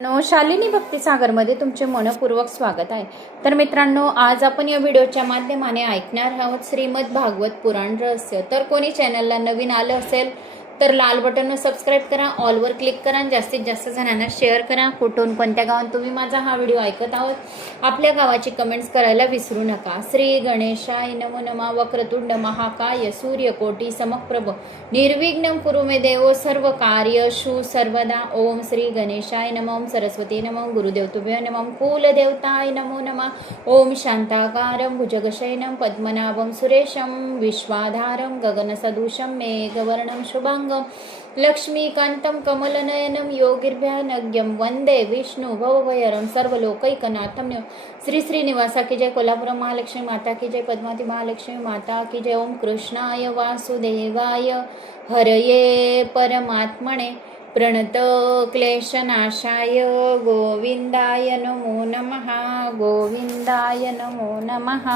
शालिनी भक्तिसागरमध्ये तुमचे मनपूर्वक स्वागत आहे। तर मित्रांनो, आज आपण या व्हिडिओच्या माध्यमाने ऐकणार आहोत श्रीमद भागवत पुराण रहस्य। तर कोणी चॅनलला नवीन आलं असेल तर लाल बटनवर सबस्क्राईब करा, ऑलवर क्लिक करा, जास्तीत जास्त जणांना शेअर करा। कुठून कोणत्या गावात तुम्ही माझा हा व्हिडिओ ऐकत आहोत, आपल्या गावाची कमेंट्स करायला विसरू नका। श्री गणेशाय नमो नमः। वक्रतुंड महाकाय सूर्यकोटी समप्रभ निर्विघ्नं कुरु मे देव सर्व कार्येषु सर्वदा। ओम श्री गणेशाय नमः। ओम सरस्वती नमः। गुरुदेव तुभ्यो नमः। कुलदेवताय नमो नमः। ओम शांताकारं भुजगशयनं पद्मनाभं सुरेशं विश्वाधारं गगनसदृशं मेघवर्णं शुभांगं लक्ष्मीकांतं कमलनयनं योगिर्भ्यानज्ञं वंदे विष्णु भवभयहरं सर्वलोकैकनाथं। श्री श्रीनिवासा की जय। कोल्हापुर महालक्ष्मी माता की जय। पद्मावती महालक्ष्मी माता की जय। ओम कृष्णाय वासुदेवाय हरये परमात्मने प्रणत क्लेशनाशाय गोविंदाय नमो नमः। गोविंदाय नमो नमः।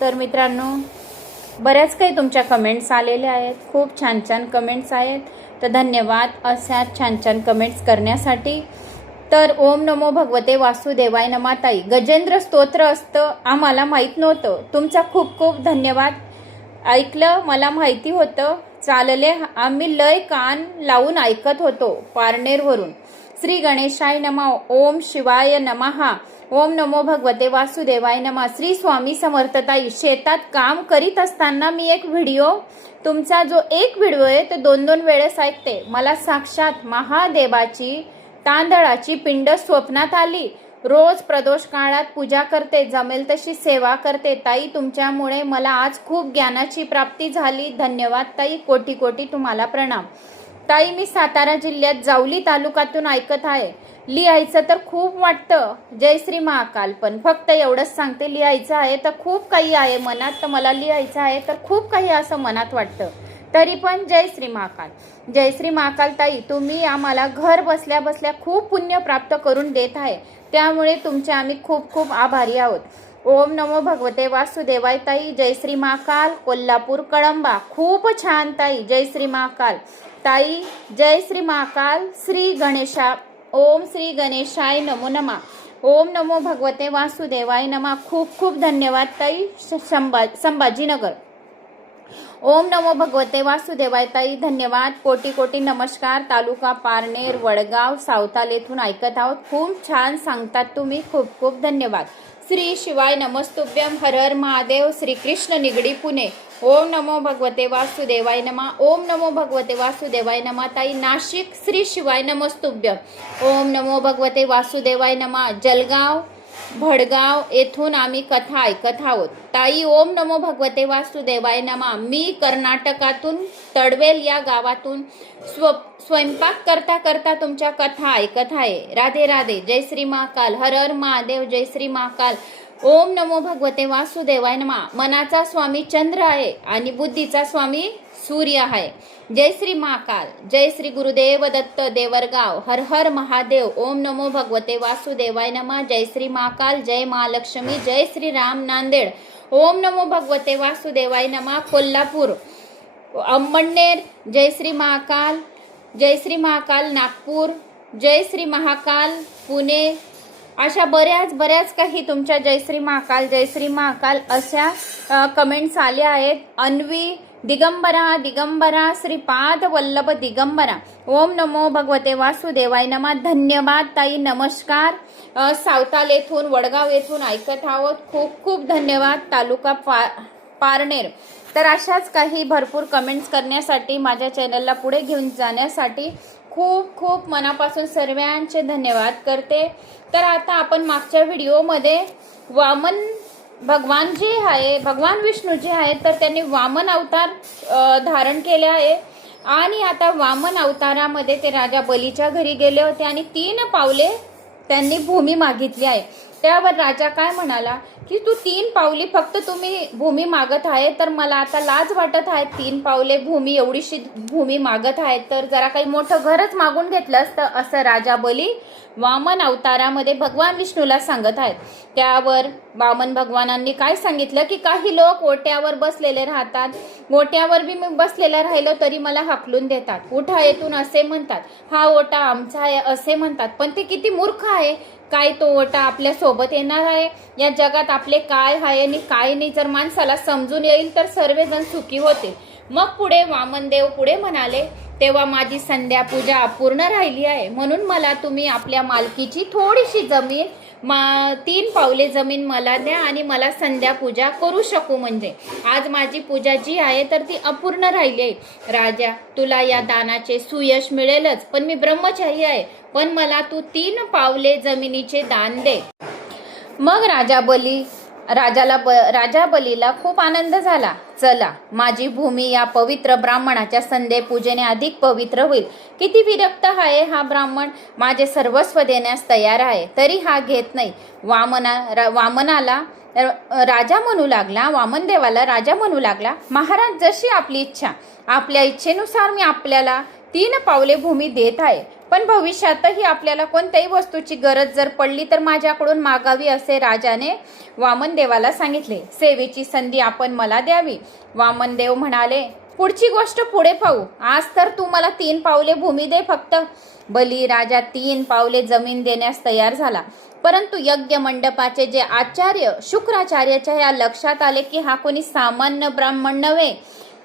तर मित्रांनो, बऱ्याच काही तुमच्या कमेंट्स आलेल्या आहेत, खूप छान छान कमेंट्स आहेत, तर धन्यवाद अशा छान छान कमेंट्स करण्यासाठी। तर ओम नमो भगवते वासुदेवाय नमः। ताई, गजेंद्र स्तोत्र असतं आम्हाला माहीत नव्हतं, तुमचा खूप खूप धन्यवाद। ऐकलं, मला माहिती होतं, चालले, आम्ही लय कान लावून ऐकत होतो पारनेरवरून। श्री गणेशाय नमः। ओम शिवाय नमः। ओम नमो भगवते वासुदेवाय नमः। श्री स्वामी समर्थताई, शेतात काम करीत असताना मी एक व्हिडिओ, तुमचा जो एक व्हिडिओ आहे तो 2-2 वेळेस ऐकते। मला साक्षात महादेवाची तांदळाची पिंड स्वप्नात आली। रोज प्रदोष काळात पूजा करते, जमेल तशी सेवा करते। ताई, तुमच्यामुळे मला आज खूप ज्ञानाची प्राप्ती झाली। धन्यवाद ताई, कोटी कोटी तुम्हाला प्रणाम। ताई, मी सातारा जिल्ह्यात जावली तालुक्यातून ऐकत आहे। लिहायचं तर खूप वाटतं, जय श्री महाकाल, पण फक्त एवढंच सांगते, लिहायचं आहे तर खूप काही आहे मनात, तर मला लिहायचं आहे तर खूप काही असं मनात वाटतं, तरी पण जय श्री महाकाल। जय श्री महाकाल ताई, तुम्ही आम्हाला घर बसल्या बसल्या खूप पुण्य प्राप्त करून देत आहे, त्यामुळे तुमचे आम्ही खूप खूप आभारी आहोत। ओम नमो भगवते वासुदेवाय ताई, जय श्री महाकाल। कोल्हापूर कळंबा, खूप छान ताई, जय श्री महाकाल ताई, जय श्री महाकाल। श्री गणेशा, ओम श्री गणेशाय नमो नमः। ओम नमो भगवते वासुदेवाय नमः। खूप खूप धन्यवाद ताई, संभाजीनगर। ओम नमो भगवते वासुदेवाय ताई, धन्यवाद, कोटी कोटी नमस्कार। तालुका पारनेर, वडगाव, सावताल येथून ऐकत आहोत, खूप छान सांगतात तुम्ही, खूप खूप धन्यवाद। श्री शिवाय नमस्तुभ्यं। हर हर महादेव। श्री कृष्ण निगडी, पुणे। ओम नमो भगवते वासुदेवाय नमः। ओम नमो भगवते वासुदेवाय नमः। ताई, नाशिक, श्री शिवाय नमस्तुभ्यं। ओम नमो भगवते वासुदेवाय नमः। जलगाव, भडगाव येथून आम्ही कथा ऐकत आहोत। ताई, ओम नमो भगवते वासुदेवाय नमः। मी कर्नाटकातून तडवेल या गावातून स्वयंपाक करता करता तुमच्या कथा ऐकत आहे। राधे राधे, जय श्री महाकाल। हर हर महादेव, जय श्री महाकाल। ओम नमो भगवते वासुदेवाय नमः। मनाचा स्वामी चंद्र आहे आणि बुद्धीचा स्वामी सूर्य आहे। जय श्री महाकाल। जय श्री गुरुदेव दत्त, देवरगाव। हर हर महादेव। ओम नमो भगवते वासुदेवाय नमः। जय श्री महाकाल। जय महालक्ष्मी। जय श्री राम, नांदेड। ओम नमो भगवते वासुदेवाय नमः। कोल्हापूर, अंमळनेर, जय श्री महाकाल। जय श्री महाकाल, नागपूर। जय श्री महाकाल, पुणे। अशा बऱ्याच काही तुमच्या जय श्री महाकाल, जय श्री महाकाल अशा कमेंट्स आल्या आहेत। अन्वी, दिगंबरा, दिगंबरा, श्रीपाद वल्लभ दिगंबरा। ओम नमो भगवते वासुदेवाय नमः। धन्यवाद ताई, नमस्कार। सावताल येथून, वडगाव येथून ऐकत आहोत, खूप खूप धन्यवाद। तालुका पारनेर। तर अशाच काही भरपूर कमेंट्स करण्यासाठी, माझ्या चॅनलला पुढे घेऊन जाण्यासाठी खूप खूप मनापासून सर्वांचे धन्यवाद करते। तर आता आपण मागच्या व्हिडिओमध्ये वामन भगवान जे आहे, भगवान विष्णू जे आहेत, तर त्यांनी वामन अवतार धारण केले आहे आणि आता वामन अवतारामध्ये ते राजा बलीच्या घरी गेले होते आणि 3 पावले त्यांनी भूमी मागितली आहे। त्यावर राजा काय म्हणाला की तू 3 पावली फक्त तुम्ही भूमी मागत आहे, तर मला आता लाज वाटत आहे. 3 पावले भूमी, एवढीशी भूमी मागत आहे, तर जरा काही मोठं घरच मागून घेतलं असतं, असं राजा बली वामन अवतारामध्ये भगवान विष्णूला सांगत आहेत. त्यावर वामन भगवानांनी काय सांगितलं की काही लोक ओट्यावर बसलेले राहतात, ओट्यावर बी मी बसलेला राहिलो तरी मला हाकलून देतात, उठा येथून असे म्हणतात, हा ओटा आमचा आहे असे म्हणतात. पण ते किती मूर्ख आहे, काय तो ओटा आपल्या सोबत येणार आहे? या जगात आपले काय आहे आणि काय नाही जर माणसाला समजून येईल तर सर्वजण सुखी होते. मग पुढे वामनदेव पुढे म्हणाले, तेव्हा माझी संध्या पूजा अपूर्ण राहिली आहे, म्हणून मला तुम्ही आपल्या मालकीची थोडीशी जमीन 3 पावले जमीन मला द्या आणि मला संध्या पूजा करू शकू. म्हणजे आज माझी पूजा जी आहे तर ती अपूर्ण राहिली आहे. राजा, तुला या दानाचे सुयश मिळेलच, पण मी ब्रह्मचारी आहे, पण मला तू 3 पावले जमिनीचे दान दे. मग राजा बलीला खूप आनंद झाला. चला, माझी भूमी या पवित्र ब्राह्मणाच्या संध्या पूजेने अधिक पवित्र होईल. किती विरक्त आहे हा ब्राह्मण, माझे सर्वस्व देण्यास तयार आहे, तरी हा घेत नाही. वामनाला राजा म्हणू लागला, वामनदेवाला राजा म्हणू लागला, महाराज जशी आपली इच्छा, आपल्या इच्छेनुसार मी आपल्याला 3 पावले भूमी देत आहे, पण भविष्यातही आपल्याला कोणत्याही वस्तूची गरज जर पडली तर माझ्याकडून मागावी, असे राजाने वामनदेवाला सांगितले. सेवेची संधी आपण मला द्यावी. वामनदेव म्हणाले, पुढची गोष्ट पुढे पाहू, आज तर तू मला 3 पावले भूमी दे फक्त. बली राजा 3 पावले जमीन देण्यास तयार झाला, परंतु यज्ञ मंडपाचे जे आचार्य शुक्राचार्याच्या या लक्षात आले की हा कोणी सामान्य ब्राह्मण नव्हे.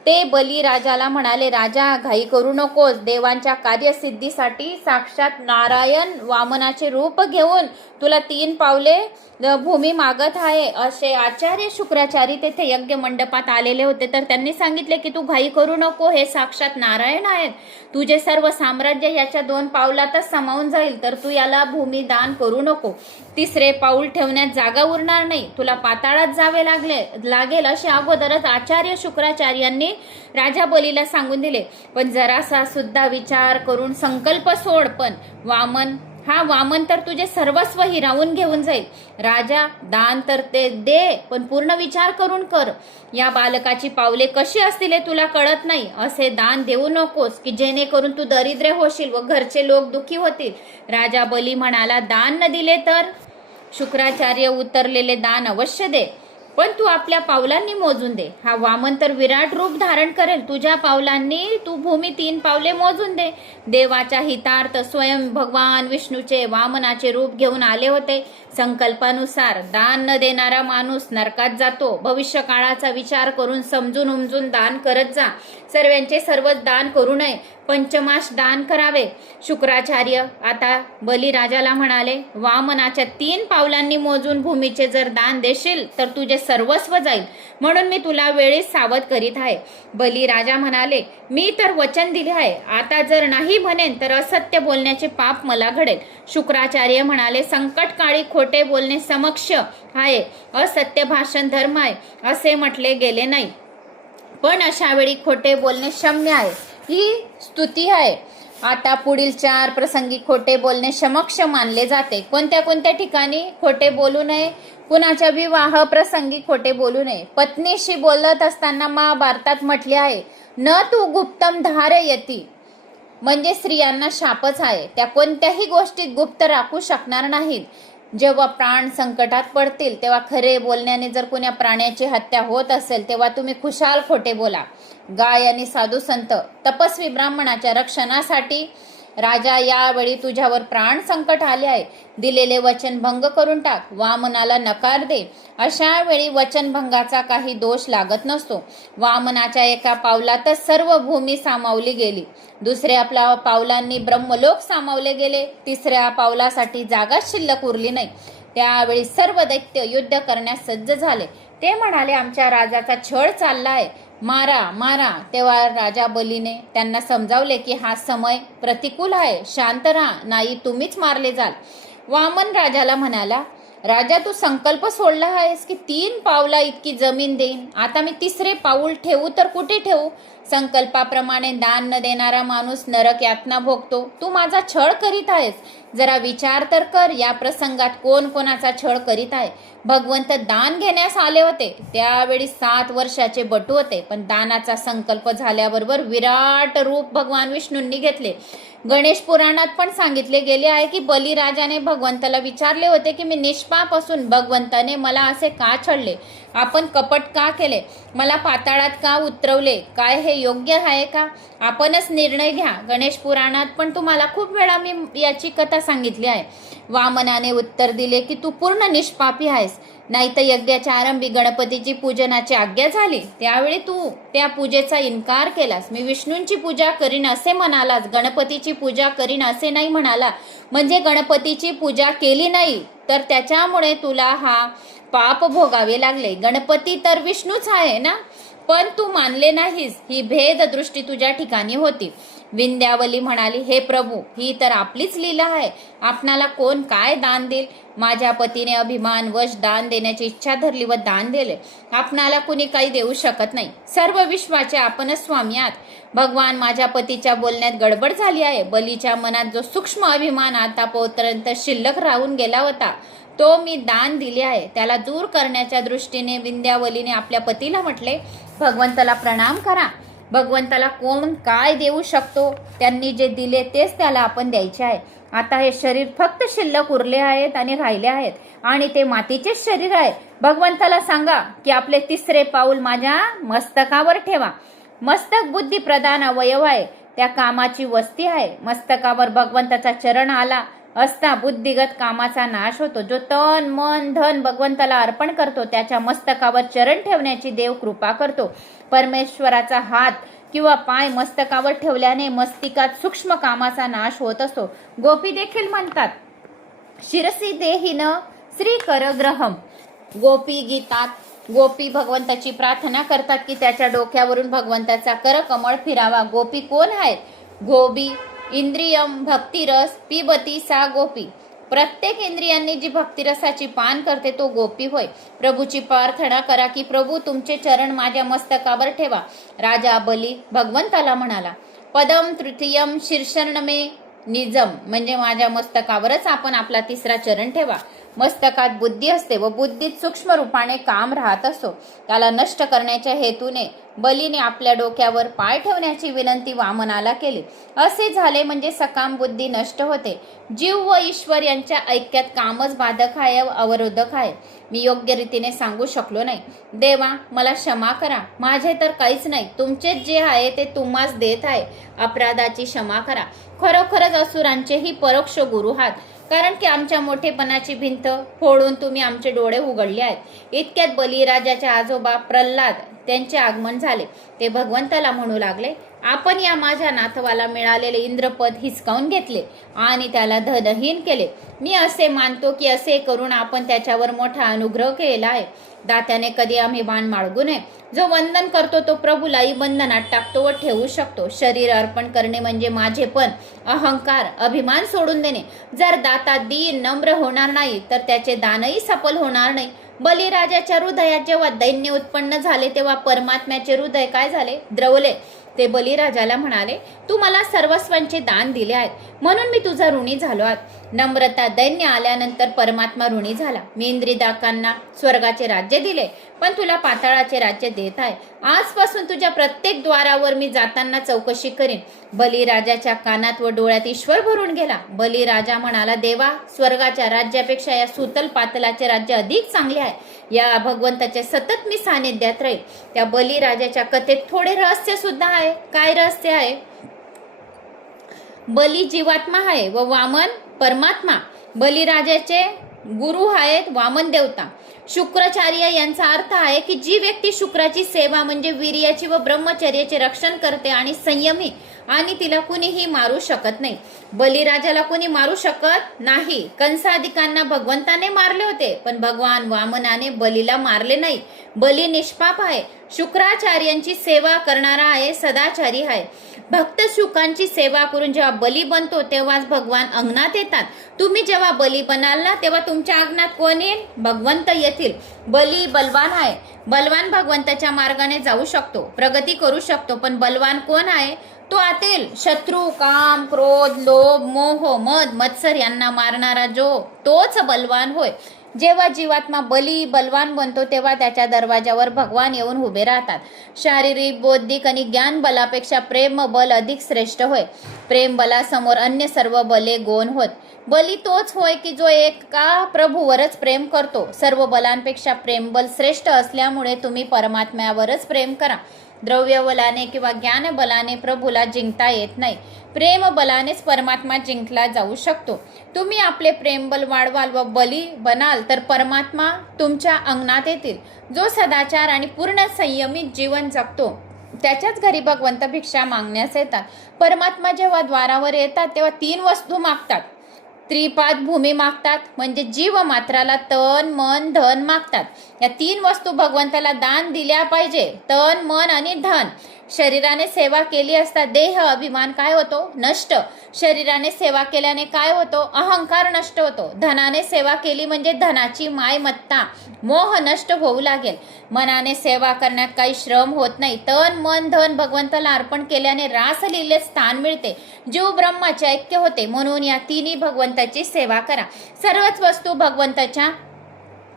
ते बली राजाला म्हणाले, राजा घाई करू नकोस, देवांच्या कार्यसिद्धीसाठी साक्षात नारायण वामनाचे रूप घेऊन तुला 3 पावले भूमी मागत आहे. असे आचार्य शुक्राचार्य तेथे यज्ञ मंडपात आलेले होते, तर त्यांनी सांगितले की तू घाई करू नको, हे साक्षात नारायण आहेत, तुझे सर्व साम्राज्य याच्या 2 पावलातच समावून जाईल, तर तू याला भूमी दान करू नको. 3रे पाऊल ठेवण्यात जागा उरणार नाही, तुला पाताळात जावे लागेल असे अगोदरच आचार्य शुक्राचार्यांनी राजा बलीला सांगून दिले. पण जरासा सुद्धा विचार करून संकल्प सोड, पण वामन तर तुझे सर्वस्व हिरावून घेऊन जाईल. राजा, दान तर ते दे, पण पूर्ण विचार करून कर. या बालकाची पावले कशी असतील हे तुला कळत नाही. असे दान देऊ नकोस की जेणेकरून तू दरिद्र होशील व घरचे लोक दुखी होतील. राजा बली म्हणाला, दान न दिले तर? शुक्राचार्य उत्तरलेले, दान अवश्य दे, पण तू आपल्या पावलांनी मोजून दे. हा वामन तर विराट रूप धारण करेल, तुझ्या पावलांनी तू भूमी 3 पावले मोजून दे. देवाच्या हितार्थ स्वयं भगवान विष्णूचे वामनाचे रूप घेऊन आले होते. संकल्पानुसार दान न देणारा माणूस नरकात जातो. भविष्य काळाचा विचार करून समजून उमजून दान करत जा. सर्वांचे सर्वच दान करू नये, पंचमाश दान करावे. शुक्राचार्य आता बलीराजाला म्हणाले, वामनाच्या 3 पावलांनी मोजून भूमीचे जर दान देशील तर तुझे सर्वस्व जाईल, म्हणून मी तुला वेळीच सावध करीत आहे. बलीराजा म्हणाले, मी तर वचन दिले आहे, आता जर नाही म्हणेन तर असत्य बोलण्याचे पाप मला घडेल. शुक्राचार्य म्हणाले, संकट काळी खोटे बोलणे समक्ष आहे, असत्य भाषण धर्म आहे असे म्हटले गेले नाही, पण अशा वेळी खोटे बोलणे क्षम्य आहे, ही स्तुती आहे. आता पुढील 4 प्रसंगी खोटे बोलणे क्षमक्ष मानले जाते. कोणत्या कोणत्या ठिकाणी खोटे बोलू नये? कुणाच्या विवाह प्रसंगी खोटे बोलू नये. पत्नीशी बोलत असताना महाभारतात म्हटले आहे, न तू गुप्तम धारयती, म्हणजे स्त्रियांना शापच आहे, त्या कोणत्याही गोष्टीत गुप्त राखू शकणार नाहीत. जेव्हा प्राण संकटात पडतील तेव्हा खरे बोलण्याने जर कोण्या प्राण्याची हत्या होत असेल तेव्हा तुम्ही खुशाल खोटे बोला. गाय आणि साधू संत तपस्वी ब्राह्मणाच्या रक्षणासाठी राजा, यावेळी तुझ्यावर प्राण संकट आले आहे, दिलेले वचन भंग करून टाक, वामनाला नकार दे. अशा वेळी वचनभंगाचा काही दोष लागत नसतो. वामनाच्या एका पावलातच सर्व भूमी सामावली गेली, 2ऱ्या पावलांनी ब्रह्मलोक सामावले गेले, 3ऱ्या पावलासाठी जागा शिल्लक उरली नाही. त्यावेळी सर्व दैत्य युद्ध करण्यास सज्ज झाले. ते म्हणाले, आमच्या राजाचा छळ चालला आहे, मारा मारा. तेव्हा राजा बलीने त्यांना समजावले की हा समय प्रतिकूल आहे, शांत राहा, नाही तुम्हीच मारले जाल. वामन राजाला म्हणाला, राजा तू संकल्प सोडला आहेस की 3 पावला इतकी जमीन देईन, आता मी 3रे पाऊल ठेवू तर कुठे ठेवू? संकल्पाप्रमाणे दान न देणारा माणूस नरक यातना भोगतो. तू माझा छळ करीत आहेस. जरा विचार तर कर, या प्रसंगात कोण कोणाचा छळ करीत आहे. भगवंत दान घेण्यास आले होते. त्यावेळी 7 वर्षाचे बटू होते, पण दानाचा संकल्प झाल्याबरोबर विराट रूप भगवान विष्णूंनी घेतले. गणेश पुराणात पण सांगितले गेले आहे की बलिराजाने भगवंताला विचारले होते की मी निष्पाप असून भगवंताने मला असे का छळले, आपण कपट का केले, मला पाताळात का उतरवले, काय हे योग्य आहे का, आपणच निर्णय घ्या. गणेश पुराणात पण तुम्हाला खूप वेळा मी याची कथा सांगितली आहे. वामनाने उत्तर दिले की तू पूर्ण निष्पापी आहेस. नाही तर यज्ञाच्या आरंभी गणपतीची पूजनाची आज्ञा झाली, त्यावेळी तू त्या पूजेचा इन्कार केलास. मी विष्णूंची पूजा करीन असे म्हणालास, गणपतीची पूजा करीन असे नाही म्हणाला. म्हणजे गणपतीची पूजा केली नाही तर त्याच्यामुळे तुला हा पाप भोगावे लागले. गणपती तर विष्णूच आहे ना, पण तू मानले नाहीस. ही भेद दृष्टी तुझ्या ठिकाणी होती. विंध्यावली म्हणाली, हे प्रभू, ही तर आपलीच लीला आहे. आपणाला कोण काय दान देईल. माझ्या पतीने अभिमान वश दान देण्याची इच्छा धरली व दान दिले. आपणाला कुणी काही देऊ शकत नाही. सर्व विश्वाचे आपणच स्वामी आहात. भगवान, माझ्या पतीच्या बोलण्यात गडबड झाली आहे. बलीच्या मनात जो सूक्ष्म अभिमान आतापर्यंत शिल्लक राहून गेला होता तो मी दान दिले आहे. त्याला दूर करण्याच्या दृष्टीने विंध्यावलीने आपल्या पतीला म्हटले, भगवंताला प्रणाम करा. भगवंताला कोण काय देऊ शकतो, त्यांनी जे दिले तेच त्याला आपण द्यायचे आहे. आता हे शरीर फक्त शिल्लक उरले आहेत आणि राहिले आहेत आणि ते मातीचेच शरीर आहे. भगवंताला सांगा की आपले 3रे पाऊल माझ्या मस्तकावर ठेवा. मस्तक बुद्धी प्रधान अवयव आहे, त्या कामाची वस्ती आहे. मस्तकावर भगवंताचा चरण आला असता बुद्धिगत कामाचा नाश होतो. जो तन मन धन भगवंताला अर्पण करतो त्याच्या मस्तकावर चरण ठेवण्याची देव कृपा करतो. परमेश्वराचा हात किंवा पाय मस्तकावर ठेवल्याने मस्तिकात सूक्ष्म कामाचा नाश होत असतो. गोपी देखील म्हणतात, शिरसी देहिन श्री करग्रहम. गोपी गीतात गोपी भगवंताची प्रार्थना करतात की त्याच्या डोक्यावरून भगवंताचा करकमळ फिरावा. गोपी कोण आहेत? गोपी इंद्रियम भक्तिरस पिबती सा गोपी. प्रत्येक इंद्रियांनी जी भक्तिरसाची पान करते तो गोपी होय. प्रभूची प्रार्थना करा की प्रभू तुमचे चरण माझ्या मस्तकावर ठेवा. राजा बली भगवंताला म्हणाला, पदम तृतीयम शीर्षर्णमे निजम. म्हणजे माझ्या मस्तकावरच आपण आपला 3रा चरण ठेवा. मस्तकात बुद्धी असते व बुद्धीत सूक्ष्म रूपाने काम राहत असतो. त्याला नष्ट करण्याच्या हेतूने बलीने आपल्या डोक्यावर पाय ठेवण्याची विनंती वामनाला केली. असे झाले म्हणजे सकाम बुद्धी नष्ट होते. जीव व ईश्वर यांच्या ऐक्यात कामच बाधक आहे, अवरोधक आहे. मी योग्य रीतीने सांगू शकलो नाही. देवा, मला क्षमा करा. माझे तर काहीच नाही, तुमचेच जे आहे ते तुम्हाच देत आहे. अपराधाची क्षमा करा. खरोखरच असुरांचेही परोक्ष गुरु आहात, कारण की आमच्या मोठेपणाची भिंत फोडून तुम्ही आमचे डोळे उघडले आहेत. इतक्यात बलिराजाचे आजोबा प्रल्हाद त्यांचे आगमन झाले. ते भगवंताला म्हणू लागले, आपण या माझ्या नातवाला मिळालेले इंद्रपद हिसकावून घेतले आणि त्याला धनहीन केले. मी असे मानतो की असे करून आपण त्याच्यावर मोठा अनुग्रह केला आहे. दात्याने कधी आम्ही बाण माळगू नये. जो वंदन करतो तो प्रभूलाही बंधनात टाकतो व ठेवू शकतो. शरीर अर्पण करणे म्हणजे माझेपण, अहंकार, अभिमान सोडून देणे. जर दाता दीन नम्र होणार नाही तर त्याचे दानही सफल होणार नाही. बलिराजाच्या हृदयात जेव्हा दैन्य उत्पन्न झाले तेव्हा परमात्म्याचे हृदय काय झाले? द्रवले. ते बलिराजाला म्हणाले, तू मला सर्वस्वांचे दान दिले आहेत म्हणून मी तुझा ऋणी झालो आहे. नम्रता दैन्य आल्यानंतर परमात्मा ऋणी झाला. मी इंद्रिदाकांना स्वर्गाचे राज्य दिले पण तुला पाताळाचे राज्य देत आहे. आजपासून तुझ्या प्रत्येक द्वारावर मी जाताना चौकशी करीन. बलिराजाच्या कानात व डोळ्यात ईश्वर भरून गेला. बलिराजा म्हणाला, देवा, स्वर्गाच्या राज्यापेक्षा या सुतल पातलाचे राज्य अधिक चांगले आहे. या भगवंताच्या सतत मी सानिध्यात राहील. त्या बलिराजाच्या कथेत थोडे रहस्य सुद्धा आहे. काय रहस्य आहे? बली जीवात्मा आहे व वामन परमात्मा. बलिराजाचे गुरु आहेत वामन देवता. शुक्राचार्य यांचा अर्थ आहे की जी व्यक्ती शुक्राची सेवा म्हणजे वीर्याची व ब्रह्मचर्याचे रक्षण करते आणि संयमी आणि तिला कुणीही मारू शकत नाही. बलिराजाला कुणी मारू शकत नाही. कंसाधिकांना भगवंताने मारले होते पण भगवान वामनाने बलीला मारले नाही. बली निष्पाप आहे. शुक्राचार्यांची सेवा करणारा आहे, सदाचारी आहे. भक्त शुकांची सेवा करून जेव्हा बली बनतो तेव्हाच भगवान अंगणात येतात. तुम्ही जेव्हा बली बनाल ना तेव्हा तुमच्या अंगणात कोण येईल? भगवंत येतील. बली बलवान आहे. बलवान भगवंताच्या मार्गाने जाऊ शकतो, प्रगती करू शकतो. पण बलवान कोण आहे? तो आतील शत्रू, काम, क्रोध, लोभ, मोह, मद, मत्सर यांना मारणारा जो, तोच बलवान होय. जेव्हा जीवात्मा बलवान बनतो तेव्हा त्याच्या दरवाजावर भगवान येऊन उभे राहतात. शारीरिक, बौद्धिक आणि ज्ञान बलापेक्षा प्रेम बल अधिक श्रेष्ठ होय. प्रेम बलासमोर अन्य सर्व बले गौण होत. बली तोच होय की जो एका प्रभूवरच प्रेम करतो. सर्व बलांपेक्षा प्रेमबल श्रेष्ठ असल्यामुळे तुम्ही परमात्म्यावरच प्रेम करा. द्रव्य बलाने किंवा ज्ञान बलाने प्रभूला जिंकता येत नाही. प्रेम बलानेच परमात्मा जिंकला जाऊ शकतो. तुम्ही आपले प्रेमबल वाढवाल व बली बनाल तर परमात्मा तुमच्या अंगणात येतील. जो सदाचार आणि पूर्ण संयमित जीवन जगतो त्याच्याच घरी भगवंत भिक्षा मागण्यास येतात. परमात्मा जेव्हा द्वारावर येतात तेव्हा 3 वस्तू मागतात. त्रिपाद भूमी मागतात, म्हणजे जीव मात्राला तन मन धन मागतात. या 3 वस्तू भगवंताला दान दिल्या पाहिजे. तन मन आणि धन. शरीराने सेवा केली असता देह अभिमान काय होतो? नष्ट. शरीराने सेवा केल्याने काय होतो? अहंकार नष्ट होतो. धनाने सेवा केली म्हणजे धनाची मायमत्ता, मोह नष्ट होऊ लागेल. मनाने सेवा करण्यात काही श्रम होत नाही. तन मन धन भगवंताला अर्पण केल्याने रासलीलेत स्थान मिळते. जीव ब्रह्माचे ऐक्य होते. म्हणून या 3 भगवंताची सेवा करा. सर्वच वस्तू भगवंताच्या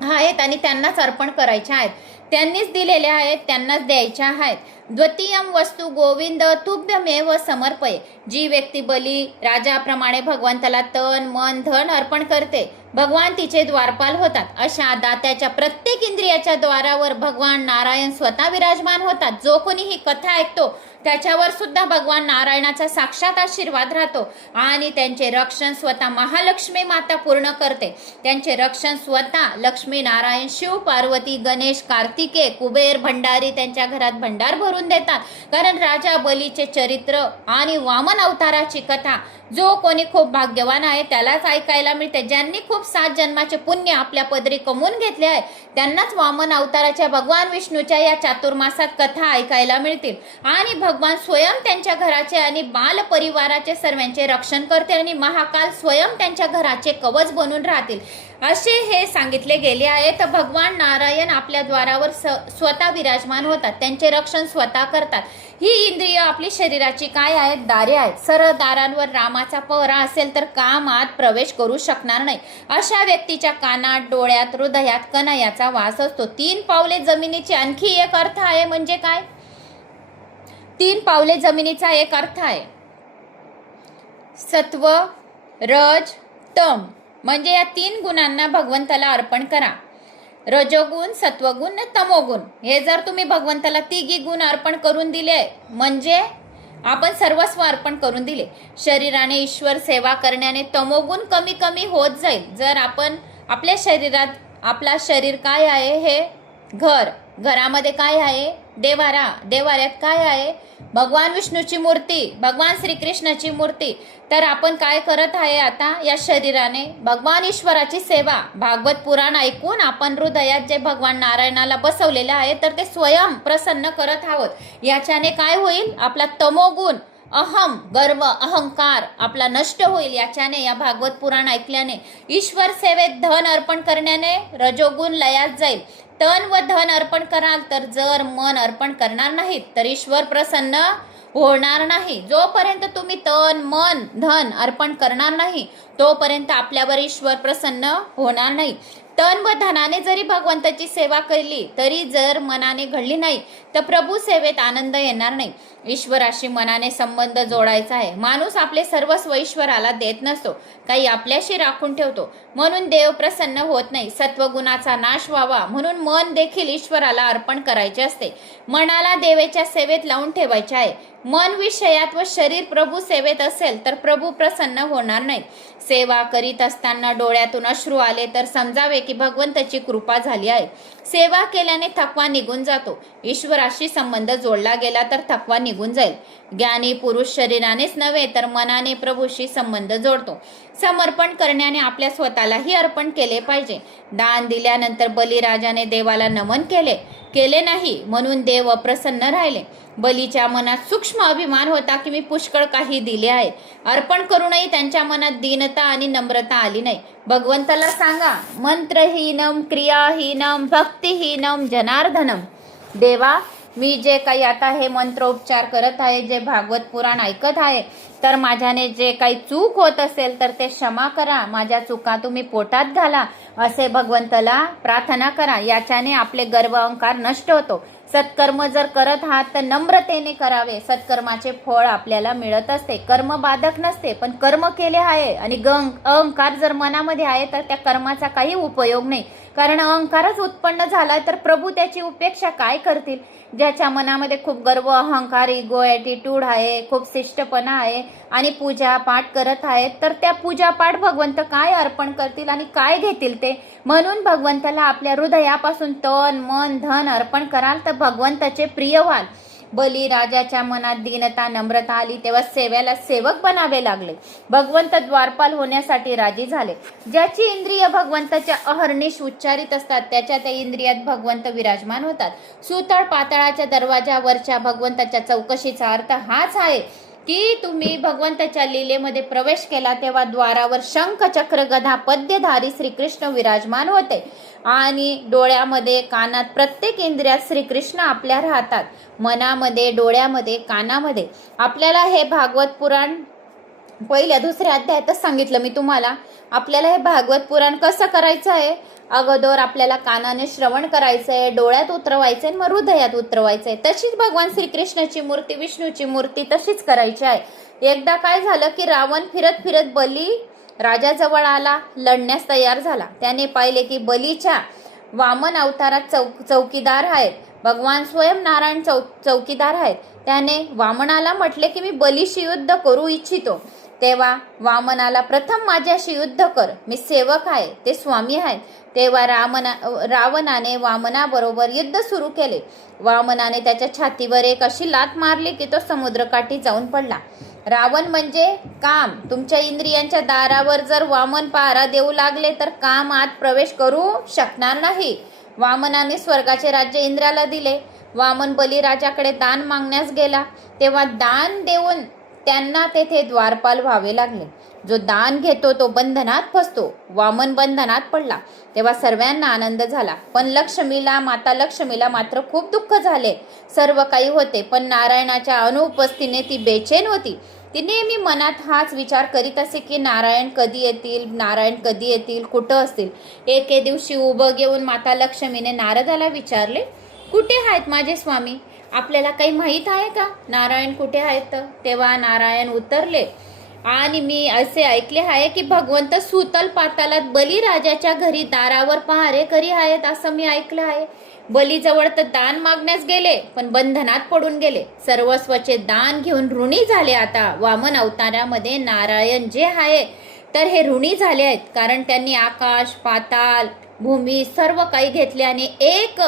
आहेत आणि त्यांनाच अर्पण करायच्या आहेत. त्यांनीच दिलेल्या आहेत, त्यांनाच द्यायच्या आहेत. द्वितीयम वस्तू गोविंद तुभ्यमेव समर्पये. जी व्यक्ती बली राजाप्रमाणे भगवंताला तन मन धन अर्पण करते भगवान तिचे द्वारपाल होतात. अशा दात्याच्या प्रत्येक इंद्रियाच्या द्वारावर भगवान नारायण स्वतः विराजमान होतात. जो कोणी ही कथा ऐकतो त्याच्यावर सुद्धा भगवान नारायणाचा साक्षात आशीर्वाद राहतो आणि त्यांचे रक्षण स्वतः महालक्ष्मी माता पूर्ण करते. त्यांचे रक्षण स्वतः लक्ष्मी नारायण शिव पार्वती गणेश कार्तिके कुबेर भंडारी त्यांच्या घरात भंडार भरून देतात. कारण राजा बलीचे चरित्र आणि वामन अवताराची कथा जो कोणी खूप भाग्यवान आहे त्यालाच ऐकायला मिळते. ज्यांनी खूप 7 जन्माचे पुण्य आपल्या पदरी कमवून घेतले आहे त्यांनाच वामन अवताराच्या भगवान विष्णूच्या या चातुर्मासात कथा ऐकायला मिळतील. आणि भगवान स्वयं त्यांच्या घराचे आणि बाल परिवाराचे सर्वांचे रक्षण करते आणि महाकाल स्वयं त्यांच्या घराचे कवच बनून राहतील असे हे सांगितले गेले आहे. तर भगवान नारायण आपल्या द्वारावर स्वतः विराजमान होतात. त्यांचे रक्षण स्वतः करतात. ही इंद्रिय आपली शरीराची काय आहेत? दारे आहेत. सरळ दारांवर रामाचा पहरा असेल तर काम आत प्रवेश करू शकणार नाही. अशा व्यक्तीच्या कानात, डोळ्यात, हृदयात कणयाचा वास असतो. 3 पावले जमिनीचे आणखी एक अर्थ आहे. म्हणजे काय? 3 पावले जमिनीचा एक अर्थ आहे सत्व रज तम. म्हणजे या 3 गुणांना भगवंताला अर्पण करा. रजोगुण, सत्वगुण, तमोगुण. हे जर तुम्ही भगवंताला 3 गुण अर्पण करून दिले म्हणजे आपण सर्वस्व अर्पण करून दिले. शरीराने ईश्वर सेवा करण्याने तमोगुण कमी कमी होत जाईल. जर आपण आपल्या शरीरात, आपला शरीर काय आहे? हे घर. घरामध्ये काय आहे? देवारा. देवाऱ्यात काय आहे? भगवान विष्णूची मूर्ती, भगवान श्रीकृष्णाची मूर्ती. तर आपण काय करत आहे आता? या शरीराने भगवान ईश्वराची सेवा, भागवत पुराण ऐकून आपण हृदयात जे भगवान नारायणाला बसवलेले आहे तर ते स्वयं प्रसन्न करत आहोत. याच्याने काय होईल? आपला तमोगुण, अहम, गर्व, अहंकार आपला नष्ट होईल. याच्याने, या भागवत पुराण ऐकल्याने. ईश्वर सेवेत धन अर्पण करण्याने रजोगुण लयात जाईल. तन व धन अर्पण कराल तर जर मन अर्पण करणार नाहीत तर ईश्वर प्रसन्न होणार नाही. जोपर्यंत तुम्ही तन मन धन अर्पण करणार नाही तोपर्यंत आपल्यावर ईश्वर प्रसन्न होणार नाही. तन व धनाने जरी भगवंताची सेवा केली तरी जर मनाने घडली नाही तर प्रभू सेवेत आनंद येणार नाही. ईश्वराशी मनाने संबंध जोडायचा आहे. माणूस आपले सर्वस्व ईश्वराला देत नसतो, काही आपल्याशी राखून ठेवतो. म्हणून देव प्रसन्न होत नाही. सत्वगुणाचा नाश व्हावा म्हणून मन देखील ईश्वराला अर्पण करायचे असते. मनाला देवाच्या सेवेत लावून ठेवायचे आहे. मन विषयात व शरीर प्रभू सेवेत असेल तर प्रभू प्रसन्न होणार नाही. सेवा करीत असताना डोळ्यातून अश्रू आले तर समजावे की भगवंताची कृपा झाली आहे. सेवा केल्याने थकवा निघून जातो. ईश्वराशी संबंध जोडला गेला तर थकवा निघून जाईल. ज्ञानी पुरुष शरीरानेच नव्हे तर मनाने प्रभूशी संबंध जोडतो. समर्पण करण्याने आपल्या स्वतःलाही अर्पण केले पाहिजे. दान दिल्यानंतर बलिराजाने देवाला नमन केले नाही म्हणून देव अप्रसन्न राहिले. बलीच्या मनात सूक्ष्म अभिमान होता की मी पुष्कळ काही दिले आहे. अर्पण करूनही त्यांच्या मनात दीनता आणि नम्रता आली नाही. भगवंताला सांगा, मंत्रहीनम क्रियाहीनम भक्तिहीनम जनार्दनम. देवा, मी जे काही आता हे मंत्रोपचार करत आहे, जे भागवत पुराण ऐकत आहे, तर माझ्याने जे काही चूक होत असेल तर ते क्षमा करा. माझ्या चुका तुम्ही पोटात घाला, असे भगवंताला प्रार्थना करा. याच्याने आपले गर्व अहंकार नष्ट होतो. सत्कर्म जर करत आहात तर नम्रतेने करावे. सत्कर्माचे फळ आपल्याला मिळत असते. कर्म बाधक नसते, पण कर्म केले आहे आणि अहंकार जर मनामध्ये आहे तर त्या कर्माचा काही उपयोग नाही. कारण अहंकारच उत्पन्न झाला तर प्रभू त्याची उपेक्षा काय करतील. ज्याच्या मनामध्ये खूप गर्व, अहंकार, इगो, ॲटिट्यूड आहे, खूप शिष्टपणा आहे आणि पूजा पाठ करत आहेत, तर त्या पूजा पाठ भगवंत काय अर्पण करतील आणि काय घेतील ते. म्हणून भगवंताला आपल्या हृदयापासून तन मन धन अर्पण कराल तर भगवंताचे प्रिय व्हाल. बली राजाच्या मनात दीनता नम्रता आली तेव्हा सेव्याला सेवक बनावे लागले. भगवंत द्वारपाल होण्यासाठी राजी झाले. ज्याची इंद्रिय भगवंताच्या अहर्निश उच्चारित असतात त्याच्या त्या इंद्रियात भगवंत विराजमान होतात. सुतळ पातळाच्या दरवाजावरच्या भगवंताच्या चौकशीचा अर्थ हाच आहे की तुम्ही भगवंताच्या लीलेमध्ये प्रवेश केला तेव्हा द्वारावर शंख चक्र गदा पद्यधारी श्रीकृष्ण विराजमान होते आणि डोळ्यामध्ये कानात प्रत्येक इंद्रियात श्रीकृष्ण आपल्या राहतात. मनामध्ये, डोळ्यामध्ये, कानामध्ये. आपल्याला हे भागवत पुराण पहिल्या दुसऱ्या अध्यायातच सांगितलं मी तुम्हाला. आपल्याला हे भागवत पुराण कसं करायचं आहे. अगोदर आपल्याला कानाने श्रवण करायचंय, डोळ्यात उतरवायचंय, मग हृदयात उतरवायचंय. तशीच भगवान श्रीकृष्णाची मूर्ती, विष्णूची मूर्ती तशीच करायची आहे. एकदा काय झालं की रावण फिरत फिरत बली राजाजवळ आला, लढण्यास तयार झाला. त्याने पाहिले की बलीच्या वामन अवतारात चौकीदार आहेत. भगवान स्वयं नारायण चौकीदार आहेत. त्याने वामनाला म्हटले की मी बलीशी युद्ध करू इच्छितो. तेव्हा वामनाला, प्रथम माझ्याशी युद्ध कर, मी सेवक आहे, ते स्वामी आहेत. तेव्हा रावणाने वामनाबरोबर युद्ध सुरू केले. वामनाने त्याच्या छातीवर एक अशी लाथ मारली की तो समुद्रकाठी जाऊन पडला. रावण म्हणजे काम. तुमच्या इंद्रियांच्या दारावर जर वामन पहारा देऊ लागले तर काम आत प्रवेश करू शकणार नाही. वामनाने स्वर्गाचे राज्य इंद्राला दिले. वामन बलीराजाकडे दान मागण्यास गेला तेव्हा दान देऊन त्यांना तेथे द्वारपाल व्हावे लागले. जो दान घेतो तो बंधनात फसतो. वामन बंधनात पडला तेव्हा सर्वांना आनंद झाला, पण माता लक्ष्मीला मात्र खूप दुःख झाले. सर्व काही होते पण नारायणाच्या अनुपस्थितीने ती बेचैन होती. ती नेहमी मनात हाच विचार करीत असे की नारायण कधी येतील, कुठं असतील. एके दिवशी उभं घेऊन माता लक्ष्मीने नारदाला विचारले, कुठे आहेत माझे स्वामी? आपल्याला काही माहीत आहे का नारायण कुठे आहेत? तेव्हा नारायण उतरले आणि मी असे ऐकले आहे की भगवंत सुतल पातालात बलीराजाच्या घरी दारावर पहारे करी आहेत, असं मी ऐकलं आहे. बलीजवळ तर दान मागण्यास गेले पण बंधनात पडून गेले. सर्वस्वचे दान घेऊन ऋणी झाले. आता वामन अवतारामध्ये नारायण जे आहे तर हे ऋणी झाले आहेत, कारण त्यांनी आकाश, पाताल, भूमी सर्व काही घेतले आणि एक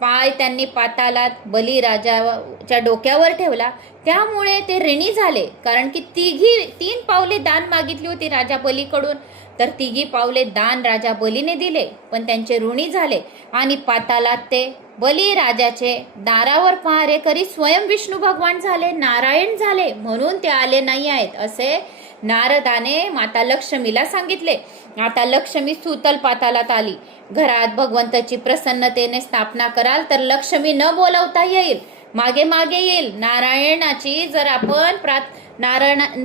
पाय त्यांनी पातालात बलीराजाच्या डोक्यावर ठेवला. त्यामुळे ते ऋणी झाले. कारण की 3 पावले दान मागितली होती राजा बलीकडून, तर 3 पावले दान राजा बलीने दिले, पण त्यांचे ऋणी झाले आणि पातालात ते बलीराजाचे दारावर पहारे करी स्वयं विष्णू भगवान झाले, नारायण झाले, म्हणून ते आले नाही आहेत असे नारदाने माता लक्ष्मीला सांगितले. आता लक्ष्मी सुतल पातालात आली. घरात भगवंताची प्रसन्नतेने स्थापना कराल तर लक्ष्मी न बोलवता येईल, मागे मागे येईल. नारायणाची जर आपण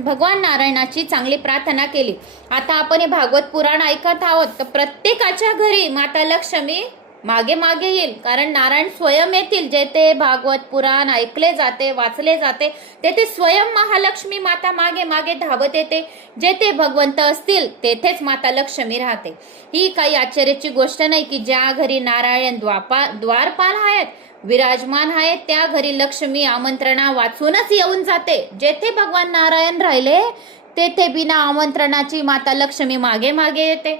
भगवान नारायणाची चांगली प्रार्थना केली. आता आपण हे भागवत पुराण ऐकत आहोत तर प्रत्येकाच्या घरी माता लक्ष्मी मागे मागे येईल, कारण नारायण स्वयं येतील. जेथे भागवत पुराण ऐकले जाते, वाचले जाते, तेथे स्वयं महालक्ष्मी माता मागे मागे धावत येते. जेथे भगवंत असतील तेथेच माता लक्ष्मी राहते. ही काही आश्चर्याची गोष्ट नाही की ज्या घरी नारायण द्वारपाल आहेत, विराजमान आहेत, त्या घरी लक्ष्मी आमंत्रणा वाचूनच येऊन जाते. जेथे भगवान नारायण राहिले तेथे बिना आमंत्रणाची माता लक्ष्मी मागे मागे येते.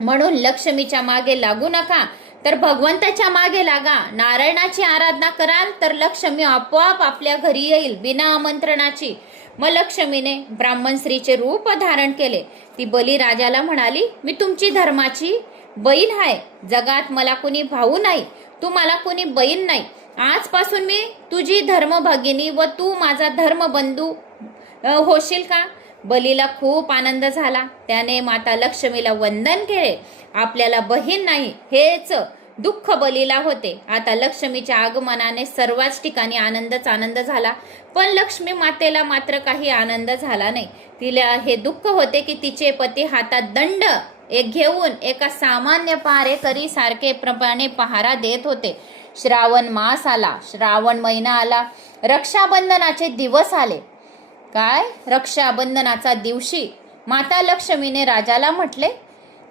म्हणून लक्ष्मीच्या मागे लागू नका, तर भगवंताच्या मागे लागा. नारायणाची आराधना कराल तर लक्ष्मी आपोआप आपल्या घरी येईल बिना आमंत्रणाची. मग लक्ष्मीने ब्राह्मण स्त्रीचे रूप धारण केले. ती बलीराजाला म्हणाली, मी तुमची धर्माची बहीण आहे. जगात मला कुणी भाऊ नाही. तू मला कोणी बहीण नाही. आजपासून मी तुझी धर्मभगिनी व तू माझा धर्मबंधू होशील का? बलीला खूप आनंद झाला. त्याने माता लक्ष्मीला वंदन केले. आपल्याला बहीण नाही हेच दुःख बलीला होते. आता लक्ष्मीच्या आगमनाने सर्वच ठिकाणी आनंदच आनंद झाला. पण लक्ष्मी मातेला मात्र काही आनंद झाला नाही. तिला हे दुःख होते की तिचे पती हातात दंड घेऊन एका सामान्य पहारेकरी सारखे प्रमाणे पहारा देत होते. श्रावण मास आला, श्रावण महिना आला, रक्षाबंधनाचे दिवस आले. काय? रक्षाबंधनाचा दिवशी माता लक्ष्मीने राजाला म्हटले,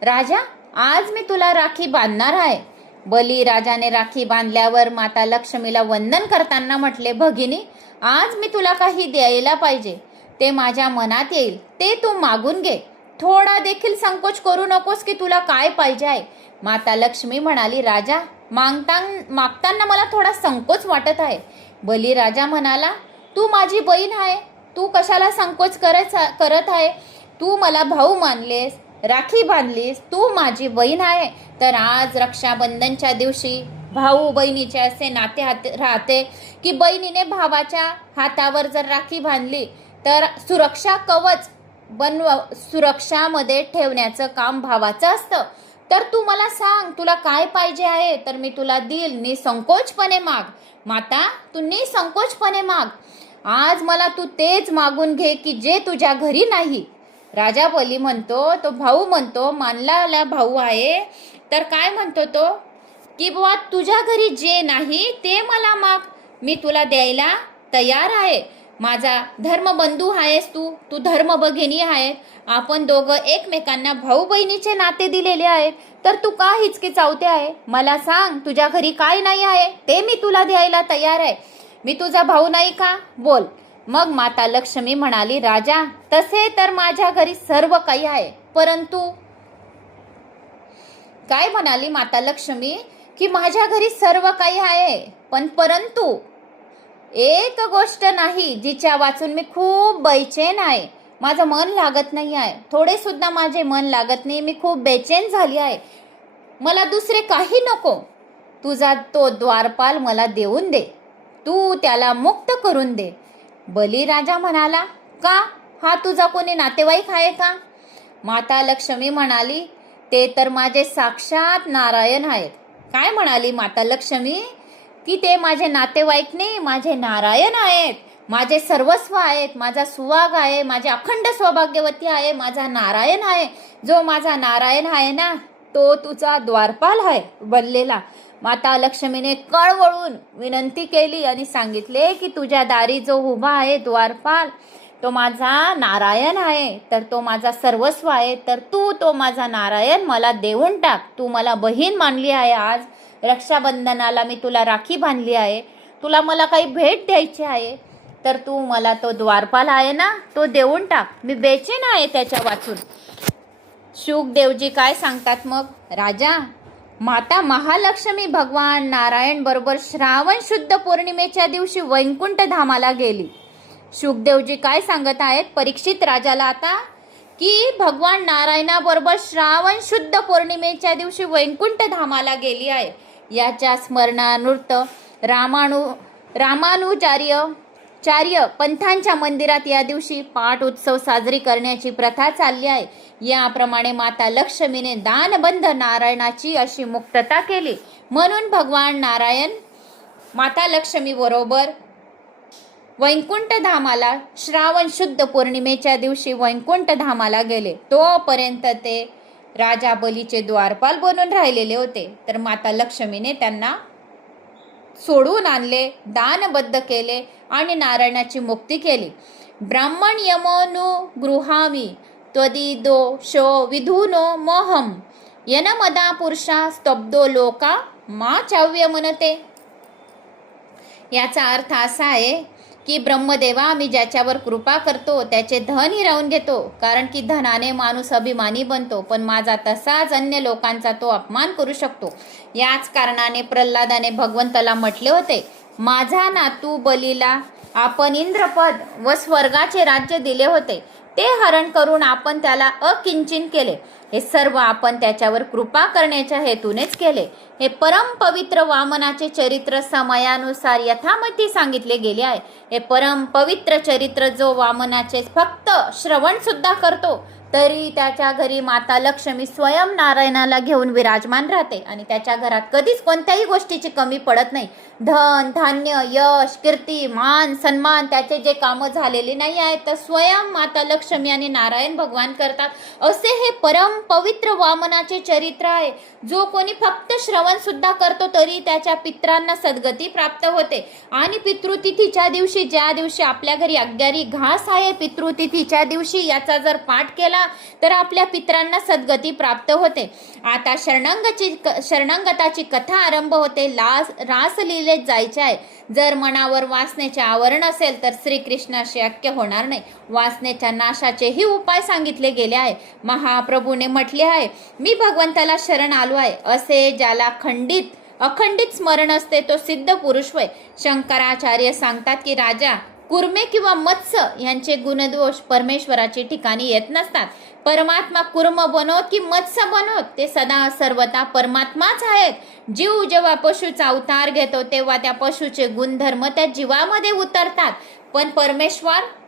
राजा, आज मी तुला राखी बांधणार आहे. बली राजाने राखी बांधल्यावर माता लक्ष्मीला वंदन करताना म्हटले, भगिनी, आज मी तुला काही द्यायला पाहिजे. ते माझ्या मनात येईल ते तू मागून घे. थोडा देखील संकोच करू नकोस की तुला काय पाहिजे आहे. माता लक्ष्मी म्हणाली, राजा, मागताना मला थोडा संकोच वाटत आहे. बली राजा म्हणाला, तू माझी बहीण आहे, तू कशाला संकोच करत आहे? तू मला भाऊ मानलेस, राखी बांधलीस, तू माझी बहीण आहे. तर आज रक्षाबंधनच्या दिवशी भाऊ बहिणीचे असे नाते राहते की बहिणीने भावाच्या हातावर जर राखी बांधली तर सुरक्षा कवच सुरक्षामध्ये ठेवण्याचं काम भावाचं असतं. तर तू मला सांग, तुला काय पाहिजे आहे तर मी तुला देईल. निसंकोचपणे माग माता, तू निसंकोचपणे माग. आज मला तू तेच मागून घे की जे तुझ्या घरी नाही. राजा बली म्हणतो, तो भाऊ म्हणतो, मानलेला भाऊ आहे, तर काय म्हणतो तो की बाबा तुझ्या घरी जे नाही ते मला माग, मी तुला द्यायला तयार आहे. माझा धर्मबंधू आहेस तू, तू धर्मभगिनी आहे. आपण दोघं एकमेकांना भाऊ बहिणीचे नाते दिलेले आहेत. तर तू का हिचकिचावते आहे? मला सांग, तुझ्या घरी काय नाही आहे ते मी तुला द्यायला तयार आहे. मी तुझा भाऊ नाही का? बोल. मग माता लक्ष्मी म्हणाली, राजा, तसे तर माझ्या घरी सर्व काही आहे, परंतु काय म्हणाली माता लक्ष्मी की माझ्या घरी सर्व काही आहे, पण परंतु एक गोष्ट नाही जिच्या वाचून मी खूप बेचैन आहे. माझं मन लागत नाही आहे, थोडे सुद्धा माझे मन लागत नाही. मी खूप बेचैन झाली आहे. मला दुसरे काही नको. तुझा तो द्वारपाल मला देऊन दे, तू त्याला मुक्त करून दे. बली राजा म्हणाला, का? हा तुझा कोणी नातेवाईक आहे का? माता लक्ष्मी म्हणाली, ते तर माझे साक्षात नारायण आहेत. काय म्हणाली माता लक्ष्मी की ते माझे नातेवाईक नाही, माझे नारायण आहेत, माझे सर्वस्व आहेत, माझा सुवाग आहे, माझे अखंड सौभाग्यवती आहे, माझा नारायण आहे. जो माझा नारायण आहे ना, तो तुझा द्वारपाल आहे बनलेला. माता लक्ष्मीने कळवळून विनंती केली आणि सांगितले की तुझ्या दारी जो उभा आहे द्वारपाल, तो माझा नारायण आहे, तर तो माझा सर्वस्व आहे. तर तू तो माझा नारायण मला देऊन टाक. तू मला बहीण मानली आहे. आज रक्षाबंधनाला मी तुला राखी बांधली आहे, तुला मला काही भेट द्यायची आहे, तर तू मला तो द्वारपाल आहे ना, तो देऊन टाक. मी बेचैन आहे त्याच्या वाचून. शुकदेवजी काय सांगतात मग? राजा, माता महालक्ष्मी भगवान नारायण बरोबर श्रावण शुद्ध पौर्णिमेच्या दिवशी वैकुंठ धामाला गेली. शुकदेवजी काय सांगत आहेत परीक्षित राजाला आता की भगवान नारायणाबरोबर श्रावण शुद्ध पौर्णिमेच्या दिवशी वैकुंठ धामाला गेली आहे. याच्या स्मरणार्थ रामानुजाचार्य पंथांच्या मंदिरात या दिवशी पाठ उत्सव साजरी करण्याची प्रथा चालली आहे. याप्रमाणे माता लक्ष्मीने दानबंध नारायणाची अशी मुक्तता केली. म्हणून भगवान नारायण माता लक्ष्मी बरोबर वैकुंठ धामाला श्रावण शुद्ध पौर्णिमेच्या दिवशी वैकुंठ धामाला गेले. तोपर्यंत ते राजा बलीचे द्वारपाल बनून राहिलेले होते. तर माता लक्ष्मीने त्यांना सोडून आणले, दानबद्ध केले आणि नारायणाची मुक्ती केली. ब्राह्मण यमोनु गृहामी त्वदिदोषो विधुनो मोहम यनमदा पुरुषा स्तब्धो लोका मा चाव्य मनते. याचा अर्थ असा आहे की ब्रह्मदेवा, मी ज्याच्यावर कृपा करतो त्याचे धन हिरावून घेतो, कारण की धनाने माणूस अभिमानी बनतो, पण माझा तसाच अन्य लोकांचा तो अपमान करू शकतो. याच कारणाने प्रल्हादाने भगवंताला म्हटले होते, माझा नातू बलीला आपण इंद्रपद व स्वर्गाचे राज्य दिले होते, ते हरण करून आपण त्याला अकिंचित केले. हे सर्व आपण त्याच्यावर कृपा करण्याच्या हेतूनेच केले. हे परम पवित्र वामनाचे चरित्र समयानुसार यथामती सांगितले गेले आहे. हे परम पवित्र चरित्र जो वामनाचे फक्त श्रवण सुद्धा करतो तरी त्याच्या घरी माता लक्ष्मी स्वयं नारायणाला घेऊन विराजमान राहते आणि त्याच्या घरात कधीच कोणत्याही गोष्टीची कमी पडत नाही. धन धान्य यश कीर्ती मान सन्मान त्याचे जे कामं झालेले नाही आहेत तर स्वयं माता लक्ष्मी आणि नारायण भगवान करतात. असे हे परम पवित्र वामनाचे चरित्र आहे. जो कोणी फक्त श्रवण सुद्धा करतो तरी त्याच्या पित्रांना सद्गती प्राप्त होते. आणि पितृतिथीच्या दिवशी ज्या दिवशी आपल्या घरी अग्यारी घास आहे पितृतिथीच्या दिवशी याचा जर पाठ केला तर आपल्या पित्रांना सद्गती प्राप्त होते. आता शरणागताची कथा आरंभ होते. रासलीलेत जायचे आहे. जर मनावर वासनेचे आवरण असेल तर श्रीकृष्ण शक्य होणार नाही. वासनेच्या नाशाचेही उपाय सांगितले गेले आहे. महाप्रभूने म्हटले आहे, मी भगवंताला शरण आलो आहे. असे ज्याला अखंडित स्मरण असते तो सिद्ध पुरुष होय. शंकराचार्य सांगतात की राजा कुर्मे किंवा मत्स्य यांचे गुणदोष परमेश्वराची ठिकाणी येत नसतात. परमात्मा कुर्म बनोत की मत्स्य बनोत ते सदा सर्वता परमात्माच आहेत. जीव जेव्हा पशुचा अवतार घेतो तेव्हा त्या पशुचे गुणधर्म त्या जीवामध्ये उतरतात पण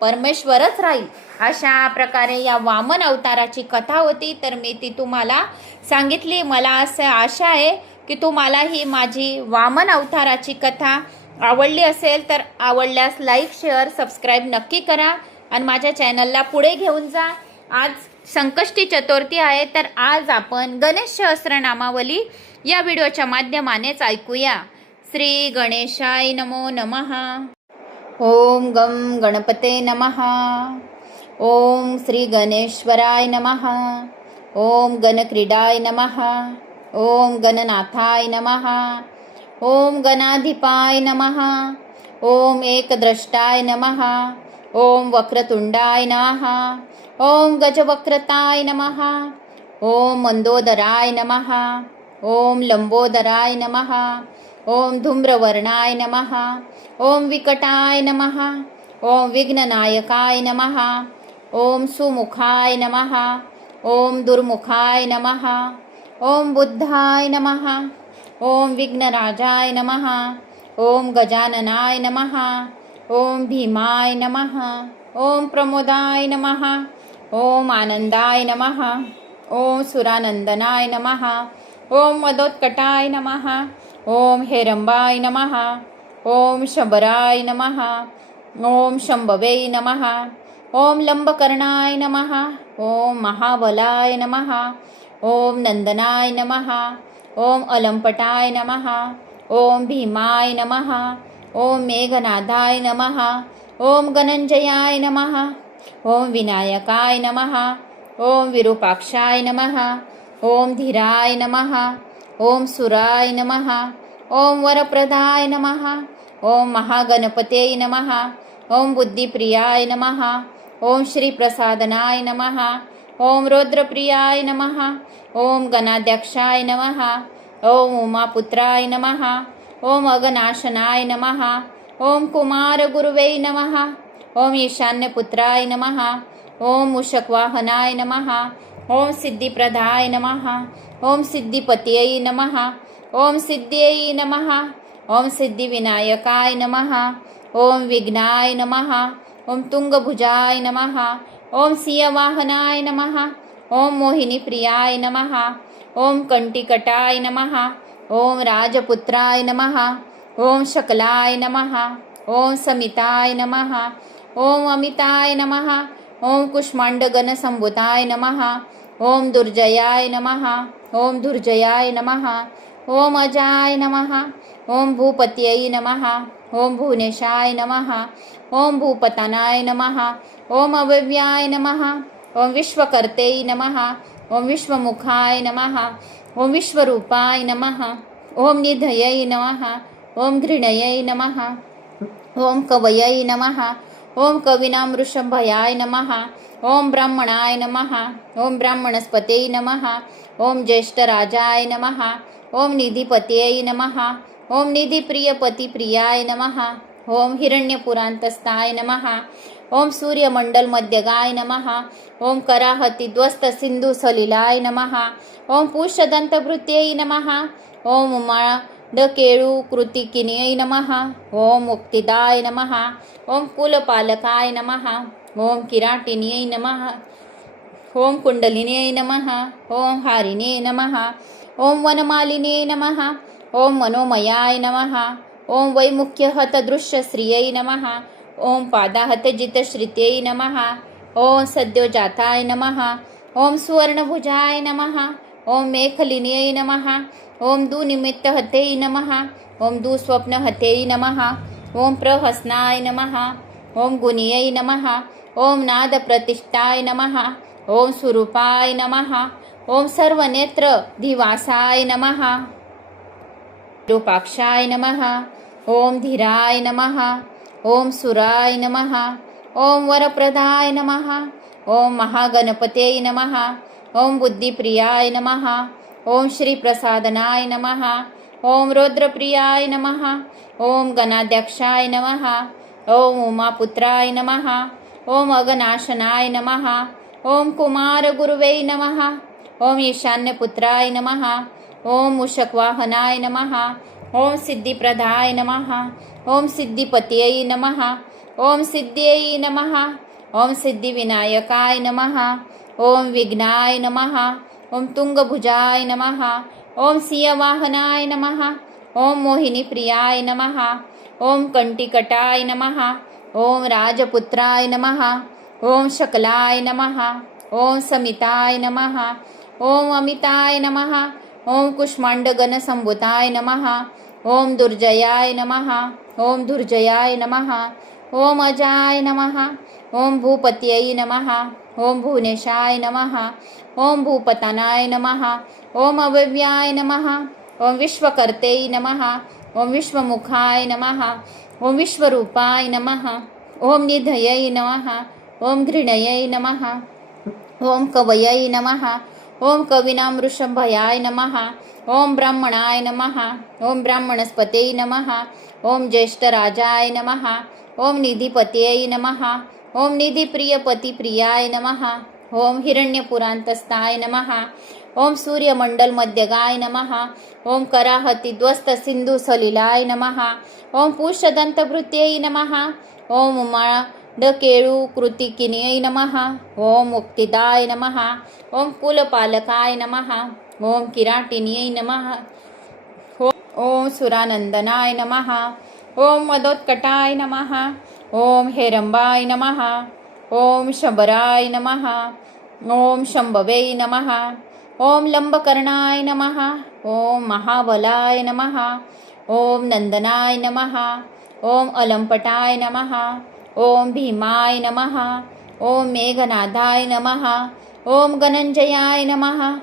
परमेश्वरच राहील. अशा प्रकारे या वामन अवताराची कथा होती तर मी ती तुम्हाला सांगितली. मला असं आशा आहे की तुम्हाला ही माझी वामन अवताराची कथा आवडली असेल तर आवडल्यास लाईक शेअर सबस्क्राईब नक्की करा आणि माझ्या चॅनलला पुढे घेऊन जा. आज संकष्टी चतुर्थी आहे तर आज आपण गणेश सहस्रनामावली या व्हिडिओच्या माध्यमानेच ऐकूया. श्री गणेशाय नमो नमः. ओम गम गणपते नमः. ओम श्री गणेश्वराय नमः. ओम गणक्रीडाय नमः. ओम गणनाथाय नमः. ओम गणाधिपाय नमः. ओम एकदृष्टाय नमः. ओम वक्रतुंडाय नमः. ओम गजवक्रताय नमः. ओम मंदोदराय नमः. ओम लंबोदराय नमः. ओम धूम्रवर्णाय नमः. ओम विकटाय नमः. ओम विघ्ननायकाय नमः. ओम सुमुखाय नमः. ओम दुर्मुखाय नमः. ओम बुद्धाय नमः. ओम विघ्नराजाय नमः. ओम गजाननाय नमः. ओम भीमाय नमः. ओम प्रमोदाय नमः. ओम आनंदाय नमः. ओम सुरानंदनाय नमः. ओम मदोत्कटाय नमः. ओम हेरंबाय नमः. ओम शंबराय नमः. ओम शंभवे नमः. ओम लंबकर्णाय नमः. ओम महाबलाय नमः. ओम नंदनाय नमः. ओम अलंपटाय नमः. ओम भीमाय नमः. ओम मेघनादाय नमः. ओम गणंजयाय नमः. ओम विनायकाय नमः. ओम विरूपाक्षाय नमः. ओम धीराय नमः. ओम सुराय नमः. ओम वरप्रदाय नमः. ओम महागणपते नमः. ओम बुद्धिप्रियाय नमः. ओम श्रीप्रसादनाय नमः. ओम रुद्रप्रियाय नमः. ओम गणाध्यक्षाय नमः. ओम उमापुत्राय नमः. ओम अगनाशनाय नमः. ओम कुमार गुरुवे नमः. ओम ईशान्यपुत्राय नमः. ओम मूषकवाहनाय नमः. ओम सिद्धिप्रदाय नमः. ओम सिद्धिपतये नमः. ओम सिद्ध्यै नमः. ओम सिद्धिविनायकाय नमः. ओम विघ्नाय नमः. ओम तुंगभुजाय नमः. ओम सिंहवाहनाय नमः. ओम मोहिनीप्रियाय नमः. ओम कंटिकटाय नमः. ओम राजपुत्राय नमः. ओम शकलाय नमः. ओम समिताय नमः. ओम अमिताय नमः. ओम कुष्मांडगणसंभूताय नमः. ओम दुर्जयाय नमः. ओम दुर्जयाय नमः. ओम अजाय नमः. ओम भूपत्यै नमः. ओम भुवनेशाय नमः. ओम भूपतनाय नमः. ओम अव्यव्याय नमः. ओम विश्वकर्ते नमः. ओम विश्वमुखाय नमः. ओम विश्वरूपाय नमः. ओम निधयै नमः. ओम घृणयै नमः. ओम कवयै नमः. ओम कविनां वृषभयाय नमः. ओम ब्राह्मणाय नमः. ओम ब्राह्मणस्पते नमः. ओम ज्येष्ठराजाय नमः. ओम निधिपतये नमः. ओम निधिप्रियपतिप्रियाय नमः. ओम हिरण्यपुरान्तस्थाय नमः. ओम सूर्यमंडल मध्यगाय नमः. ओम कराहती ध्वस्त सिंधु सलिलाय नमः. ओम पुष्यदंतभृत्यै नमः. ओम उमाडकेळू कृतिकिन्यै नमः. ओम मुक्तिदाय नमः. ओम कुलपालकाय नमः. ओम किराटिन्यै नमः. ओम कुंडलिन्यै नमः. ओम हारिण्यै नमः. ओम वनमालिन्यै नमः. ओम मनोमयाय नमः. ओम वैमुख्यहत दृश्यश्रियै नमः. ओम पादाहतजितश्रित्यै नमः. ओम सद्योजाताय नमः. ओम सुवर्णभुजाय नमः. ओम मेखलिन्यै नमः. ओम दुनिमित्तहते नमः. ओम दुस्वप्नहते नमः. ओम प्रहसनाय नमः. ओम गुणियै नमः. ओम नादप्रतिष्ठाय नमः. ओम स्वरूपाय नमः. ओम सर्वनेत्र धिवासाय नमः. रूपाक्षाय नमः. ओम धीराय नमः. ओम सुराय नमः. ओम वरप्रदाय नमः. ओम महागणपतये नमः. ओम बुद्धिप्रियाय नमः. ओम श्रीप्रसादनाय नमः. ओम रौद्रप्रियाय नमः. ओम गणाध्यक्षाय नमः. ओम उमापुत्राय नमः. ओम अगनाशनाय नमः. ओम कुमारगुरुवे नमः. ओम ईशान्यपुत्राय नमः. ओम मूषकवाहनाय नमः. ओम सिद्धिप्रदाय नमः. ओम सिद्धिपतये नमः. ओम सिद्ध्यै नमः. ओम सिद्धिविनायकाय नमः. ओम विघ्नाय नमः. ओम तुंगभुजाय नमः. ओम सिंहवाहनाय नमः. ओम मोहिनीप्रियाय नमः. ओम कंटिकटाय नमः. ओम राजपुत्राय नमः. ओम शकलाय नमः. ओम समिताय नमः. ओम अमिताय नमः. ओम कुष्मांडगणसंभूताय नमः. ओम दुर्जयाय नमः. ओम दुर्जयाय नमः. ओम अजाय नमः. ओम भूपतये नमः. ओम भुवनेशाय नमः. ओम भूपतनाय नमः. ओम अव्यव्याय नमः. ओम विश्वकर्ते नमः. ओम विश्वमुखाय नमः. ओम विश्वरूपाय नमः. ओम निधये नमः. ओम घृणये नमः. ओम कवये नमः. ओम कवीनां वृषभयाय नमः. ओम ब्राह्मणाय नमः. ओम ब्राह्मणस्पते नमः. ओम ज्येष्ठराजाय नमः. ओम निधिपतये नमः. ओम निधिप्रियपतिप्रियाय नमः. ओम हिरण्यपुरान्तस्थाय नमः. ओम सूर्यमंडल मध्यगाय नमः. ओम कराहती ध्वस्त सिंधु सलिलाय नमः. ओम पुष्यदंतभृत्यै नमः. ओम उमाडकेळू कृतिकिन्यै नमः. ओम मुक्तिदाय नमः. ओम कुलपालकाय नमः. ओम किराटिन्यै नमः. ओम सुरानंदनाय नमः. ओम मदोत्कटाय नमः. ओम हेरंबाय नमः. ओम शंबराय नमः. ओम शंभवे नमः. ओम लंबकर्णाय नमः. ओम महाबलाय नमः. ओम नंदनाय नमः. ओम अलंपटाय नमः. ओम भीमाय नमः. ओम मेघनादाय नमः. ओम गणंजयाय नमः.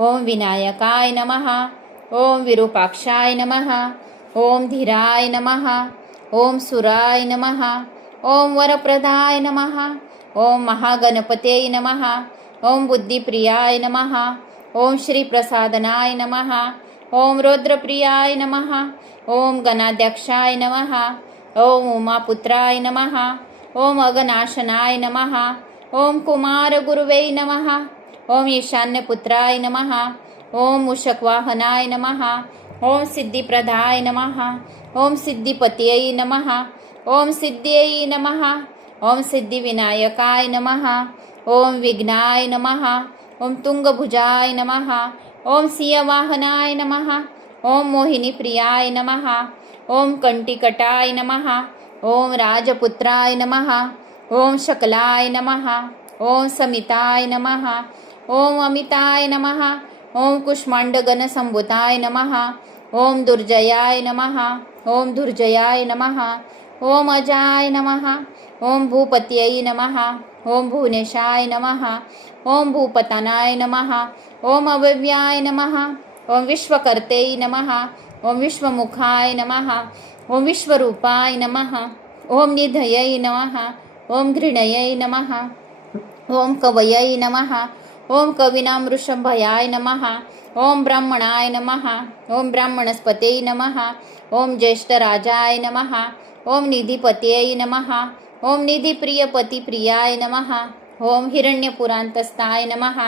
ओम विनायकाय नमः. ओम विरूपाक्षाय नमः. ओम धीराय नमः. ओम सुराय नमः. ओम वरप्रदाय नमः. ओम महागणपतये नमः. ओम बुद्धिप्रियाय नमः. ओम श्रीप्रसादनाय नमः. ओम रौद्रप्रियाय नमः. ओम गणाध्यक्षाय नमः. ओम उमापुत्राय नमः. ओम अगनाशनाय नमः. ओम कुमारगुरुवे नमः. ओम ईशान्यपुत्राय नमः. ओम मूषकवाहनाय नमः. ओम सिद्धिप्रदाय नमः. ओम सिद्धिपतये नमः. ओम सिद्ध्यै नमः. ओम सिद्धिविनायकाय नमः. ओम विघ्नाय नमः. ओम तुंगभुजाय नमः. ओम सिंहवाहनाय नमः. ओम मोहिनीप्रियाय नमः. ओम कंटिकटाय नमः. ओम राजपुत्राय नमः. ओम शकलाय नमः. ओम समिताय नमः. ओम अमिताय नमः. ओम कुष्मांडगणसंभूताय नमः. ओम दुर्जयाय नमः. ओम दुर्जयाय नमः. ओम अजाय नमः. ओम भूपतये नमः. ओम भुवनेशाय नमः. ओम भूपतनाय नमः. ओम अव्यव्याय नमः. ओम विश्वकर्ते नमः. ओम विश्वमुखाय नमः. ओम विश्वरूपाय नमः. ओम निधये नमः. ओम घृणये नमः. ओम कवये नमः. ओम कवीनां वृषभयाय नमः. ओम ब्राह्मणाय नमः. ओम ब्राह्मणस्पते नमः. ओम ज्येष्ठराजाय नमः. ओम निधिपतये नमः. ओम निधिप्रिय पतिप्रियाय नमः. ओम हिरण्यपुरांतस्थाय नमः.